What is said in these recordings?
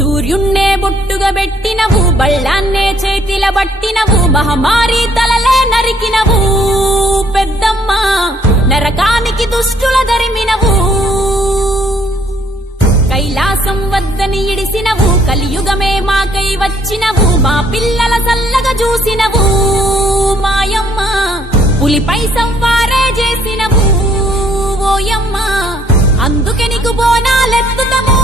సూర్యున్నే బొట్టుగా పెట్టినవు, బళ్ళాన్నే చేతిల బట్టినవు, మహమారి తలలే నరికినవు పెద్దమ్మ, నరకానికి దుష్టుల దరిమినవు. కైలాసం వద్దని ఇడిసినవు, కలియుగమే మాకై వచ్చినవు, మా పిల్లల చల్లగా చూసినవు మాయమ్మ, పులిపై సంవారే చేసినవు ఓయమ్మ, అందుకే నీకు బోనాలెత్తుతము.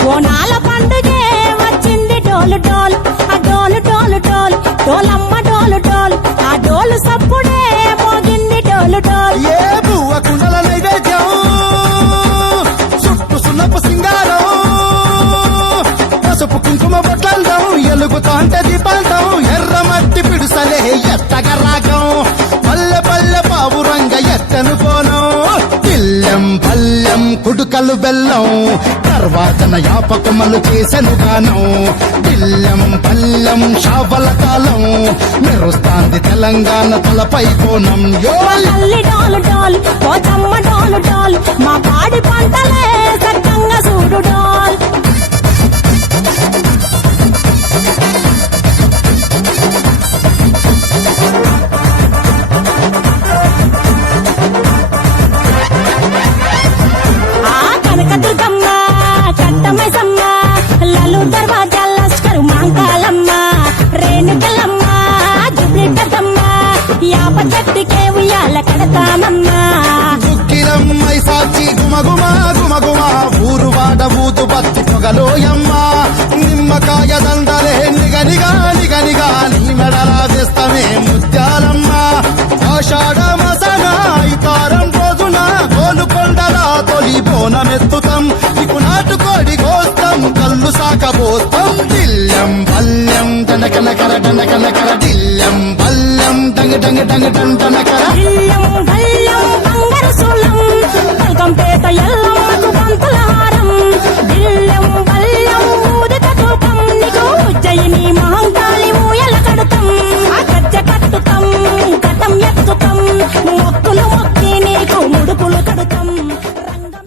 బోనాల పండుగే వచ్చింది డోలు డోలు, ఆ డోలు డోలు డోలు డోలమ్మ డోలు డోలు, ఆ డోలు సప్పుడే మోగింది డోలు డోలు. ఏ బువ్వ కుండల నైవేద్యం, సుట్టు సున్నపు సింగారం, పసుపు కుంకుమ బొట్లందం, ఎలుగుతాంటే దీపాంతం, ఎర్ర మట్టి పిడుసలే ఎత్తగ రాగం, పల్లె పల్లె పావురంగ ఎత్తను కోనం, తిల్లెం పల్లెం కుడుకలు బెల్లం, తర్వాతన యాపకమలు చేసెను గానం, తిల్లెం పల్లెం షావల కాలం, మెరుస్తాంది తెలంగాణ తలపై కోణం. తల్లి డోలు డోలు పోచమ్మ డోలు డోలు, మా పాడి పంటలే సక్కంగా చూడు డోల్. కనకదుర్గమ్మ కట్టమైసమ్మ, లలు దర్వాజా లస్కరు మాంకాలమ్మ, రేణుకలమ్మ జుబ్లిటమ్మ, యాప చెట్టుకే ఉయ్యాల కడతామమ్మ. దుక్కిరమ్మై సాచి గుమగుమ గుమగుమ, ఊరువాడ ఊదు బత్తి పొగలోయమ్మ, నిమ్మకాయ దండలే నిగనిగా నిగనిగా, నీ మెడలా వేస్తమే ముత్యాలమ్మ, ఆషాఢ మసన ఇతారం రోజున గోలుకొండల తొలి బోనమెత్తుతాం, నీకు నాటుకోడి గోస్తాం, కళ్ళు సాకబోస్తాం, దిల్లెం పల్లెం దనకనకర డనకనకర, దిల్లెం పల్లెం డంగ డంగ డంగ డంగనకర, బంగారు సూలం పల్కంపేట ఎల్ల